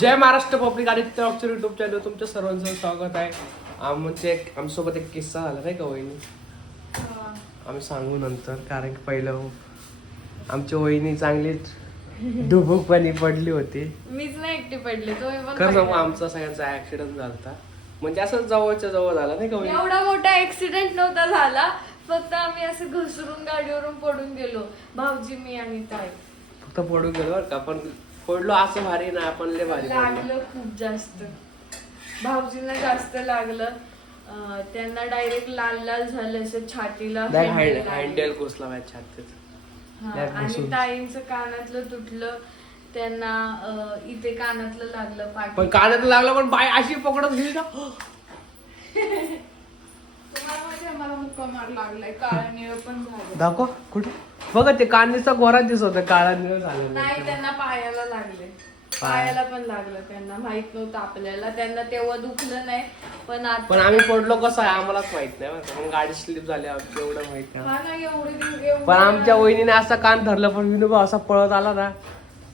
जय Maharashtra public आणि टॉकच्या YouTube channel तुमच्या सर्वांचं स्वागत आहे. आमचे एक आमच्यासोबत एक किस्सा झाला नाही का वहिनी? आम्ही सांगू नंतर कारण की पहिलं आमची वहिनी चांगलीच डुबुकपणी पडली होती. मीच नाही एकटी पडले तो पण खरं सांगू. आमचा सगळ्यांचा ऍक्सिडेंट झाला म्हणजे असं जवळच्या जवळ झाला नाही का एवढा मोठा ऍक्सिडेंट नव्हता झाला फक्त आम्ही असं घसरून गाडीवरून पडून गेलो भाऊजी मी आणि ताई. फक्त पडून गेलो का पण पडलो असं भारी ना आपण लय भारी पडलो. लागलं खूप जास्त. भाऊजींना जास्त लागलं. अं, त्यांना डायरेक्ट लाल लाल झालं असं छातीला हँडल हँड- लागलं. हँडल घुसला माझ्या छातीत. हा, आणि घुसून. ताईंचं कानातलं तुटलं. त्यांना अं, इथे कानातलं लागलं पण पाठी कानात लागला पण बाय अशी पकडत गेली ना. तुम्हाला माहिती आहे मला मुक्का मार लागलाय. काळा निळ पण झालं. दाखव कुठे? बघा ते कांदीचा गोरा दिसत होता काळा निळ झालेला नाही त्यांना पायाला लागले. पायाला पण लागलं त्यांना माहीत नव्हतं आपल्याला. त्यांना तेव्हा दुखलं नाही पण आता पण आम्ही पडलो कसं आहे आम्हालाच माहीत नाही बरं का. पण गाडी स्लिप झाली आमची एवढं माहीत नाही. हा ना एवढे दिवस- एवढं- पण आमच्या वहिनीने असा कान धरलं पण विनोबा असा पळत आला ना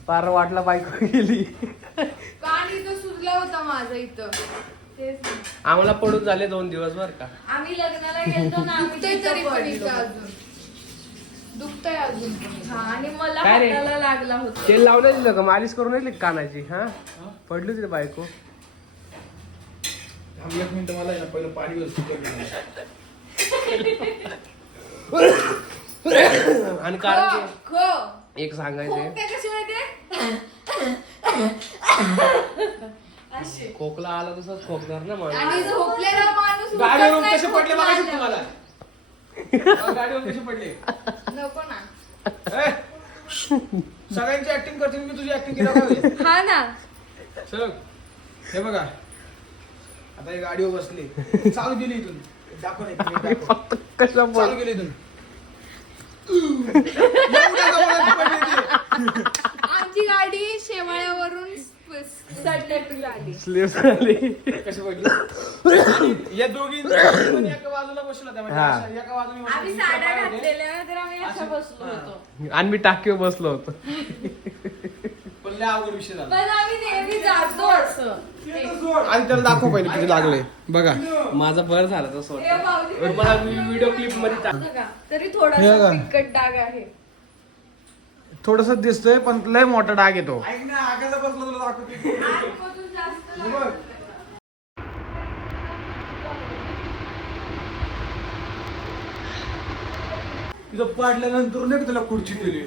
पार वाटला बायको गेली. कान इथं सुजला होता माझा इथं. तेच ना. आम्हाला पडून झाले दोन दिवस बर का. आम्ही लग्नाला गेलतो ना आम्ही तिथं तरी पण पडलो. इथं अजून दुखतंय अजून. पण हा आणि मला काय रे? हाताला लागला होता. तेल लावलं दिलं का? मालिश करून येईल का कानाची? हा? पडली होती रे बायको. थांब एक मिनिट मला आहे ना पहिलं पाणी वस्तू आणि कारण खो एक सांगायचंय. अशी. खोकला आला तसंच खोकणार ना माणूस. आणि झोपलेला माणूस उठत गाडीवरून नाही, कसे पडले खोकला बघायचे आल्यावर. तुम्हाला? पडले. नको ना. ए, सगळ्यांची ऍक्टिंग करते मी तुझी ऍक्टिंग केली बघा हा ना. चल हे बघा. आता ही गाडीवर बसली. चालू गेली इथून. दाखव नाही इथून, दाखव. फक्त कशा चालू गेली इथून. एवढ्या जवळ पडली ती. आमची गाडी शेवाळ्यावरून आली कशी पडली या दोघी पण एका बाजूला बसला त्या म्हणजे हा. अशा एका बाजूने बसल्या, आम्ही दुसऱ्या साड्या पायामध्ये. घातलेल्या तर आम्ही अशा असं- बसलो. होतो आणि मी टाकीवर बसलो होतो पण लय अवघड विषय झाला पण आम्ही नेहमी जातो असं आणि त्याला दाखव पहिले किती लागले बघा माझा बरं झाला भाऊजी, होतं मला व्हिडिओ क्लिपमध्ये टाक बघा, तरी हे थोडासा बघा. फिक्कट डाग आहे. थोडस दिसतोय पण लय मोठा डाग येतो. हे. तिथं पाडल्यानंतर नाही का तुला खुर्ची दिली?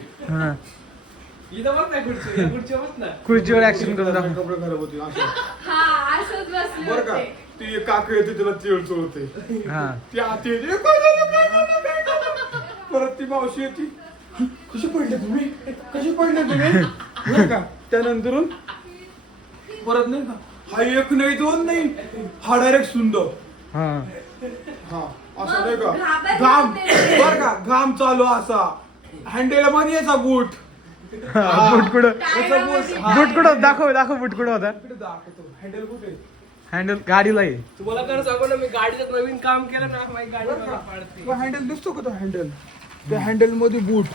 इथं बघ ना खुर्ची बस ना. खुर्चीवर ऍक्शन करून कपडे खराब होते अशा. हा असंच बसले बरं का होते. ती एक काकू येते तिला तिळ चोळते. हा. ती आती येते काय झालं काय झालं काय झालं? परत ती मावशी येते कशी पडले तुम्ही? कशी पडले तुम्ही? बरं का? त्यानंतर परत नाही का? हा एक नाही दोन नाही. हा डायरेक्ट सुंदर. हा. हा असं नाही का? घाम. बर का घाम चालू असा. हँडेल पण याचा बूट? बुट कुठं? याचा बूट हा. दाखव दाखव बुट कुठं होता. इकडे दाखवतो? हँडेल कुठे? हँडल गाडीला आहे. तुम्हाला खरं सांगू ना मी गाडीचं नवीन काम केलं ना माझी गाडी बरं मला का? पाडते. तो हँडल दिसतो का तो हँडल त्या हँडलमध्ये बूट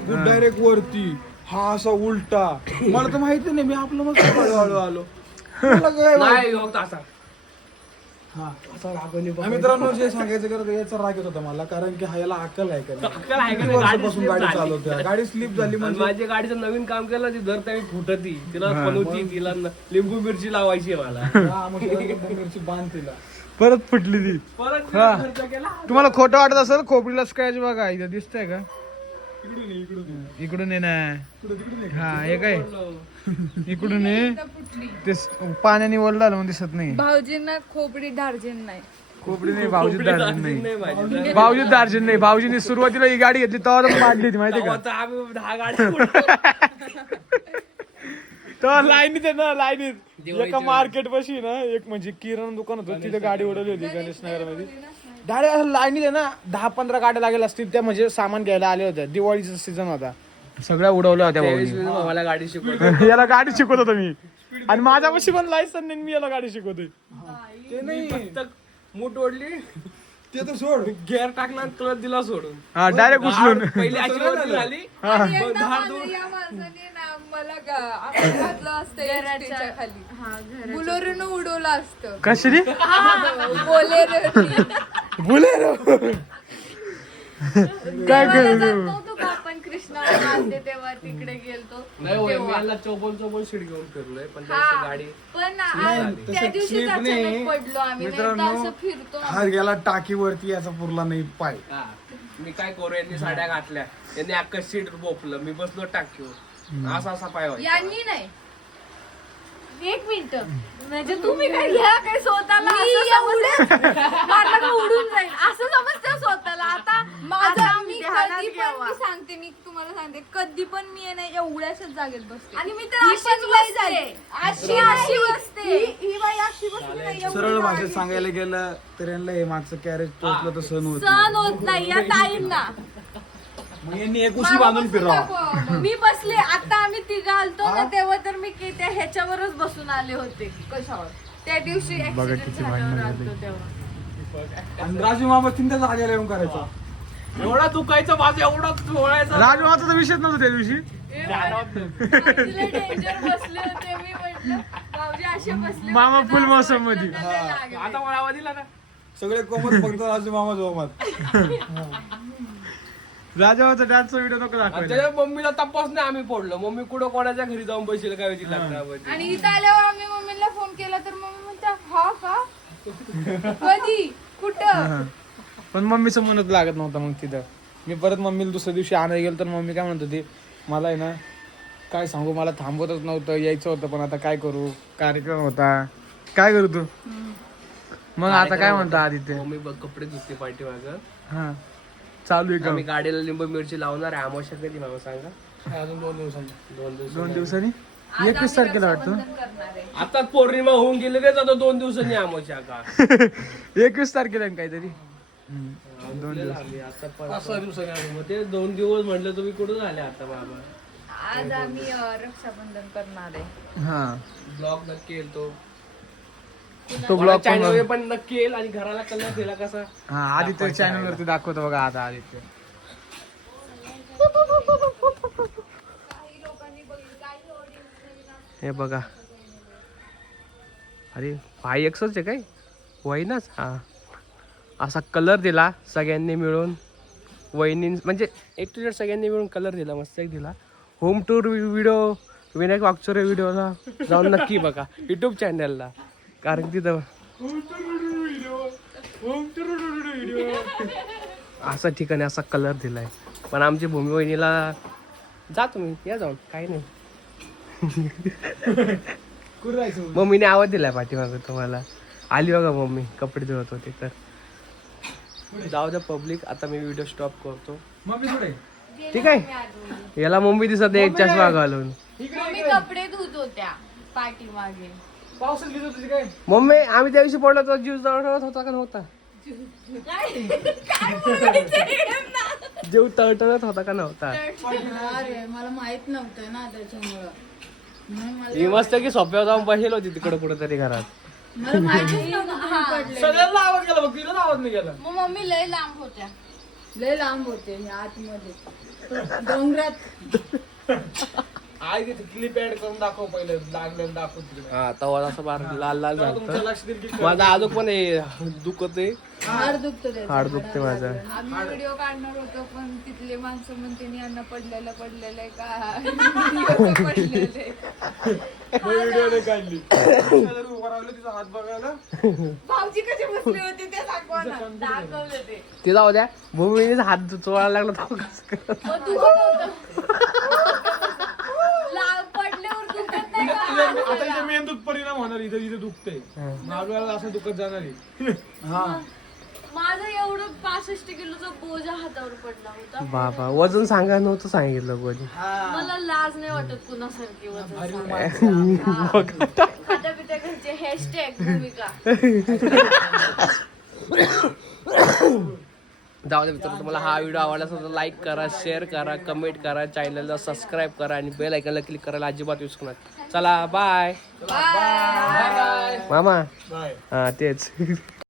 बूट डायरेक्ट वरती हा असा उलटा मला तर माहिती नाही मी आपलं मग हळूहळू आलो मला काय माहिती? नाही असा हा. असा रागवणी बघ. हा, मित्रांनो जे सांगायचं करत याचा राग येत होता मला कारण की हा याला अक्कल आहे का नाही? अक्कल आहे का किती नाही? गाडी वर्षापासून slip गाडी झाली. चालवते गाडी स्लिप झाली आणि म्हणजे माझ्या गाडीचं नवीन काम केलं ती दर त्यावेळी फुटती तिला बनवती तिला न- लिंबू मिरची लावायची आहे मला हा, मग मिरची बांध तिला परत फुटली ती. परत हा. तिला खर्च केला. तुम्हाला खोटं वाटत असेल खोपडीला स्क्रॅच बघा इथं दिसतंय का? इकडून ये, इकडून ये. इकडून ये ना. इकडून तिकडून ये. हा हे काय. इकडून ये. ते स- पाण्याने वल झालं म्हणून दिसत नाही. भाऊजींना खोपडी डार्जिन नाही. खोपडी नाही भाऊजी दार्जिन नाही. नाही माझी. भाऊजी दार्जिन नाही. भाऊजीने सुरुवातीला ही गाडी घेतली तेव्हा पाडली होती माहिती का? तर आम्ही दहा गाड्या तेव्हा लाईनीत आहे ना लाईनीत. एका. मार्केट पशी ना एक म्हणजे किराणा दुकान होतं तिथे गाडी उडवली होती गणेश नगरमध्ये डायरेक्ट असं लाईनीत आहे ना दहा पंधरा गाड्या लागेल असतील त्या म्हणजे सामान घ्यायला आले होत्या. दिवाळीचा सीझन होता. सगळ्या उडवल्या होत्या भाऊनी. मला गाडी शिकवली. याला गाडी शिकवत होतो मी. आणि माझ्यापाशी पण लायसन नाही मी याला गाडी शिकवतोय. ते नाही. मूठ ओढली ते तर सोड. गेअर टाकला आणि क्लच दिला सोडून. हा डायरेक्ट उचलून. पहिली अशी वरती झाली. आणि एकदा या माणसाने आपण घातलं असतं घराच्या- एसटीच्या खाली. हा घराच्या- बुलोरीनं उडवलं असतं. कशी बोलेरो बोलेरो. काय देवाला करू? जात नव्हतो का आपण? कृष्णाला मानते तेव्हा तिकडे गेलतो. नाही होय, मी तेव्हा. याला चौबन चौबन सीट घेऊन फिरलोय पण हा. गाडी पण आ- नाही, त्या तसं दिवशी slip नाही. अचानक पडलो आम्ही नाही तर मित्रांनो, असं फिरतो. हात गेला टाकीवरती याचा पुरला नाही पाय. हा. मी काय करू यांनी साड्या घातल्या. यांनी अख्खा सीट बोपलं. मी बसलो टाकीवर. असा असा पाय व्हायचा. यांनी नाही एक मिनिट म्हणजे तुम्ही काय घ्या काय स्वतःला असं समजता? मला का उडून जाईल असं समजतं स्वतःला आता माझं आता मी ध्यानात कधी पण घ्यावा. मी सांगते मी तुम्हाला सांगते कधी पण मी आहे ना एवढ्याशाच जागेत बसते आणि मी तर ही अशीच पण लय बसते. झाली. अशी अशी नाही. बसते. ही- बाई अशी बसली नाही, एवढी सरळ भाषेत. सांगायला गेलं तर यांना हे मागचं कॅरेज टोचलं तर सण होत सहन होत नाही या ताईंना मग यांनी एक उशी बांधून फिरावा. मी बसले. आता आम्ही तिघं आलतो ना तेव्हा तर मी के- त्या ह्याच्यावरच बसून आले होते. कशावर? त्या दिवशी बघा accident किती झाल्यावर भांडणं आलतो झाली. तेव्हा. आणि राजू मामा जागेला येऊन करायचा. एवढा दुखायचा माझा एवढा डोळ्याचा राजू तर विषयच नव्हता त्या दिवशी. भाऊजीला डेंजर बसले होते मी म्हटलं भाऊजी असे बसले मामा होते ना, full असं मौसम वाटलं मध्ये. त्यांना लागले. आता मला आवाज दिला का सगळे कोमत फक्त राजू मामा जोमात. राजू मामाचा डान्सचा व्हिडिओ नको दाखवायला. त्याच्या मम्मीला तपास नाही आम्ही पडलो. मम्मी कुठं कोणाच्या घरी जाऊन बसेल काय वेळची लागणार आणि इथं आल्यावर आम्ही मम्मीला फोन केला तर मम्मी म्हणते हा का? कधी? कुठं? पण मम्मीचं म्हणत लागत नव्हतं मग तिथं. मी परत मम्मीला दुसऱ्या दिवशी आणायला गेलो तर मम्मी काय म्हणत होती मला आहे ना काय सांगू मला थांबवतच नव्हतं यायचं होतं पण आता काय करू? कार्यक्रम होता. काय करू तू? मग आता काय म्हणतो आदित्य? मम्मी बघ कपडे धुते पाठीमाग. हा. चालू आहे आम्ही गाडीला लिंबू मिरची लावणार आहे. आमोशा कधी मामा? सांगा. अजून दोन दिवसांनी. दोन दिवस दोन दिवसांनी? एकवीस तारखेला वाटतं? रक्षाबंधन करणार आहे. आता पौर्णिमा होऊन गेली रे आता दोन दिवसांनी आमोशा का? एकवीस तारखेला आहे काहीतरी? हम्म. दोन दिवस. आता पाच सहा दिवसांनी आलो. मग ते दोन दिवस म्हटलं तुम्ही कुठून आले आता बाबा आज आम्ही अं, रक्षाबंधन करणार आहे. हा. ब्लॉग नक्की येईल तो तो ब्लॉग चॅनल पण नक्की येईल आणि घराला कलर दिला कसा. हा आदित्य चॅनल वरती दाखवतो बघा आता आदित्य. हे बघा. अरे भाई एकच आहे काय? वहिनाच? हा. असा कलर दिला सगळ्यांनी मिळून. वहिनी म्हणजे एक टू सगळ्यांनी मिळून कलर दिला मस्त एक दिला. Home tour video Vinayak Wagchore व्हिडिओला जाऊन नक्की बघा. युट्यूब चॅनलला कारण तिथं असा ठिकाणी असा कलर दिलाय. पण आमची भूमी वहिनीला जा तुम्ही या जाऊन काही नाही. मम्मीने आवाज दिलाय पाठीमागं तुम्हाला. आली बघा मम्मी कपडे धुवत होते तर. जाऊ द्या पब्लिक आता मी व्हिडिओ स्टॉप करतो. मम्मी कुठे? ठीक आहे? याला मुंबई दिसत एक चष्मा घालून. मम्मी कपडे धुत होत्या पाठीमागे. पावसात भिजत होती काय? मम्मी आम्ही त्या दिवशी पडलो तर ज्यूस तळतळत होता का नव्हता? जीव तळतळत होता का नव्हता? अरे मला माहीत नव्हतं ना त्याच्यामुळं. म्हणून मला ही मस्त की सोप्यावर जाऊन बसेल होती तिकडे कुठेतरी घरात. मला माहितीच नव्हतं. तुम्ही पडले सगळ्यांना आवाज गेला बघ तिला आवाज नाही गेला. मग मम्मी लय लांब होत्या. लय लांब होते हे आतमध्ये. डोंगरात. आई तिथे क्लिप ऍड करून दाखव पहिले लागलेलं दाखव तिकडे. हा तवा असं बार लाल लाल झालं की माझा आजोक पण हे दुखत आहे. हाड दुखतो त्याचं. हाड दुखते माझं. आम्ही व्हिडिओ काढणार होतो पण तिथले माणसं म्हणते "नी यांना पडलेलं पडलेलं आहे का? पडलेले व्हिडिओ नाही काढली. शेजारी उभं राहिलं तिचा हात बघायला. भाऊजी कसे बसले होते ते दाखवा ना. दाखवलं ते. ते जाऊ द्या. भूमीनेच हात चोळायला लागला तो कसं करत? मग ला- पडल्यावर दुखत नाही का आता इथे मेंदूत परिणाम होणार इथे इथे दुखतंय. नागवेळाला असं दुखत जाणार आहे. हा. माझं एवढं पासष्ट किलोचा बोजा हातावर पडला होता. बाबा वजन सांगा नव्हतं सांगितलं कोणी मला लाज नाही वाटत कुणासारखी वजन घरचे हॅशटॅग भूमिका. जाऊ दे मित्रांनो तुम्हाला हा व्हिडिओ आवडला असेल तर लाईक करा शेअर करा कमेंट करा चॅनलला सबस्क्राईब करा आणि बेल आयकनला क्लिक करायला अजिबात विसरू नका. चला बाय मामा. बाय हा तेच.